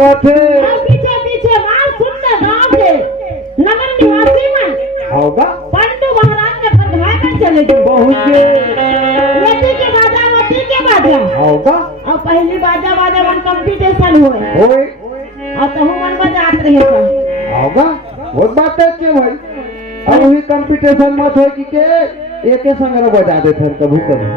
बात है पीछे पीछे माल सुंदर गांव के नगर निवासी मन होगा पंडू महाराज के परघाई में चले गए बहुत के वटी के बाजा होगा और पहली बाजा मन कंपटीशन हुए होए और तहु मन बजात रहे सब होगा बहुत बात है के भाई अब भी कंपटीशन मत हो कि के एके संग रे बजा दे थे कभी कभी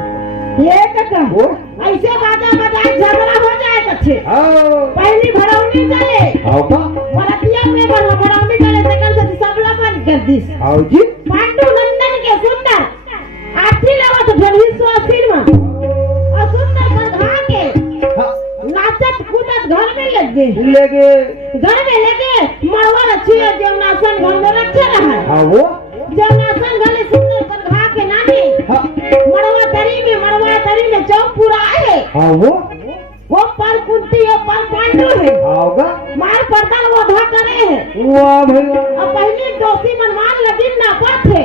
ये कका वो ऐसे बाजा बजाए झगड़ा हो जाए कच्छे आओ पहली भरौनी चले होगा बरतिया में भरौनी चले तकन से सब लगन कर दिस आओ जी पांडु नंदन के सुंदर आरती लगत ढोली स्वासिन में और सुंदर परघा के नाचत कूदत घर में लगे घर में लगे मड़वा रखी है जमनासन घर में रखे रहा हाँ वो जमनासन गले सुंदर परघा के नानी हाँ मड़वा तरी में चौक पूरा है हाँ वो पर कुंती और पर पांडु है होगा मार पड़ता वो धा करे है वाह भैया और पहले दोषी मनमान लगी नापत है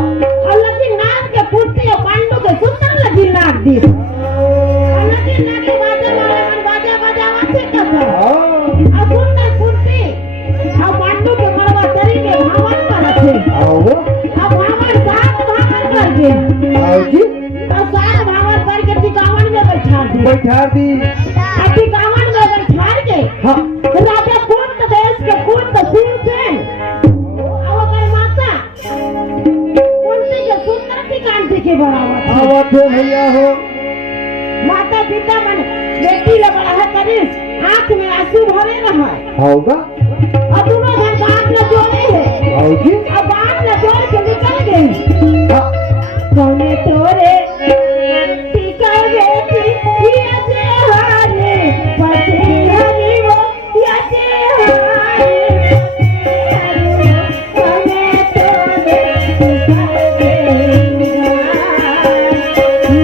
और लगी नाक के कुंती और पांडु के सुंदर लगी नाक दी और लगी नाक के बाजा वाला मन बाजा बजावत है कसा और सुंदर कुंती और पांडु के मड़वा तरी में भावन करत है और भावन सात भावन कर के आओ जी और सात भावन करके टिकावन में बैठा दी टिकावन में बैठा के हाँ राजा कुंत देश के कुंत सिंहसेन और ओकर माता कुंती के सुंदर टिकांती के बराबर आवत हो भैया हो माता पिता मन बेटी ले बड़ा करिस आंख में आंसू भरे रहा होगा और दोनों धन बात न जोड़े है आओ जी और बात न जोड़ के निकल गए हाँ सोने तोरे टिका बेटी ये जे हारे पति हरि वो ये जे हारे सोने तोरे टिका बेटी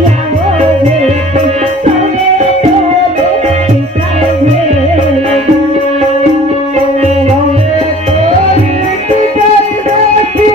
या वो बेटी सोने तोरे टिका बेटी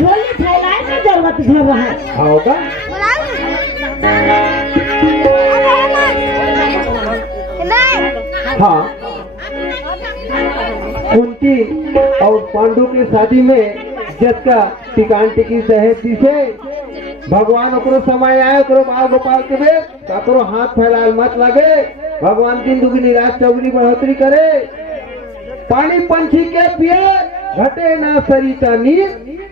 झोली फैलाए की जरूरत धर रहा है। हाँ का हाँ कुंती और पांडु की शादी में जिसका टिकान टिकी सहेज दिसे भगवान ओकरो समय आए ओकरो बाल गोपाल के बे ककरो हाथ फैलाल मत लगे भगवान दिन दुगनी रात चौगनी बढ़ोतरी करे पानी पंछी के पिए घटे ना सरिता नीर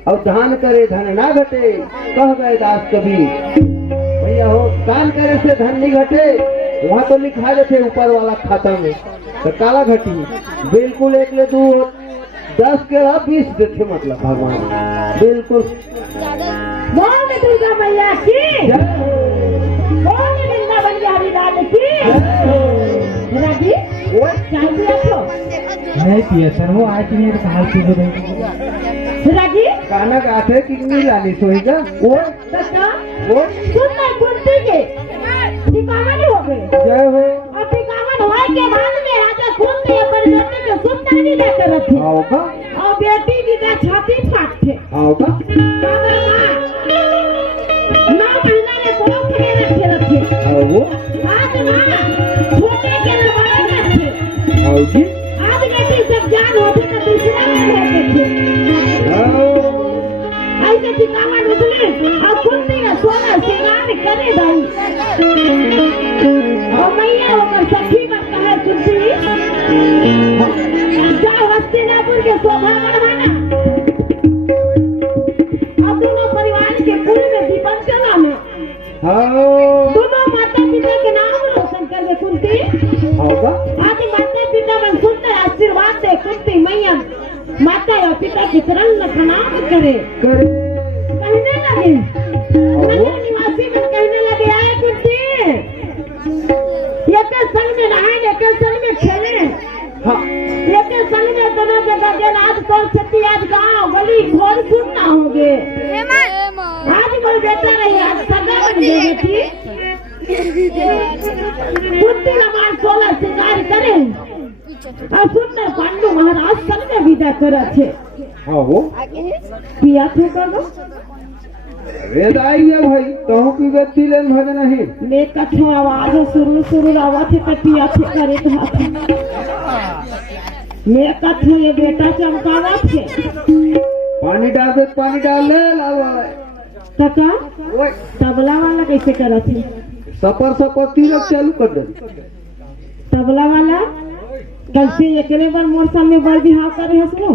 और धान करे धन ना घटे कह गए दास कबीर भैया हो दान करे से धन नहीं घटे वहाँ तो लिखा देते ऊपर वाला खाता में तो काला घटी बिल्कुल 1 ले 2 10 के 20 देते मतलब भगवान बिल्कुल बोल दुर्गा मैया की बोल वृंदावन बिहारी लाल की राजी ओए चाय पिया तो नहीं पिए सर वो आज मेरे हाल पी दे राजी गाना गाते कि नहीं लानी सोएगा ओए सच्चा ओए सुन ले कुंती के ठिकाना हो गए जय हो और ठिकाना होए के बाद में राजा कुंती अपने बेटे के सुंदर भी लेकर रखे आओ का और बेटी की का छाती फाट थे आओ का 9 महीना में कोख में रखे आओ वो आज ना छोटे के न बड़े रखे आओ जी आज बेटी सब जान होती तो दूसरा में होते थे आओ ऐसे ठिकाना निकले और कुंती ने 16 श्रृंगार करे भाई और मैया होकर सखी बनता है कुंती जाओ हस्तिनापुर के शोभा बढ़ाना और दोनों परिवार के कुल में दीपक जलाना आओ दोनों माता पिता के नाम रोशन कर दे कुंती आओ का आदि माता पिता मन सुंदर आशीर्वाद दे कुंती मैया माता और पिता के चरण में प्रणाम करे करे कहने लगे नगर निवासी में कहने लगे आए कुंती एक संग में नहाए एक संग में खेले हाँ एक संग में दोनों जगह के आज कौन सती आज गाँव गली घोर सुनना होंगे आज कोई बेटा रही आज सगा बन गई थी कुंती रमान 16 श्रृंगार करे और सुंदर पांडु महाराज संग में विदा करे थे हाँ वो पिया थे करो वेद आई है भाई कहूँ की व्यक्ति लेन भजन नहीं मैं कथो आवाज सुरु आवाज थे तो पिया थे करे था मैं कथो ये बेटा चमकावा थे पानी डाल दे पानी डाल ले लाल वाला तका ओए तबला वाला कैसे करा थे सपर तीरक चालू कर दे तबला वाला कैसे अकेले बार मोर सामने बार बिहार करे है सुनो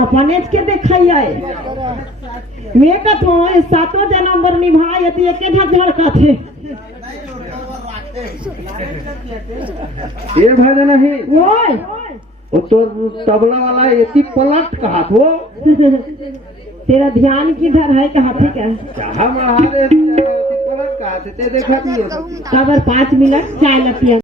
अपने के देखाई आए मैं कथो 7वां जन्म बर निभा यदि एक झड़का थे ये भजन नहीं ओए वो तो तबला वाला इतनी पलट कहा वो तेरा ध्यान किधर है कहा थी क्या चाह महादेव पलट कहा थे देखा थी खबर 5 मिनट चाय लपिया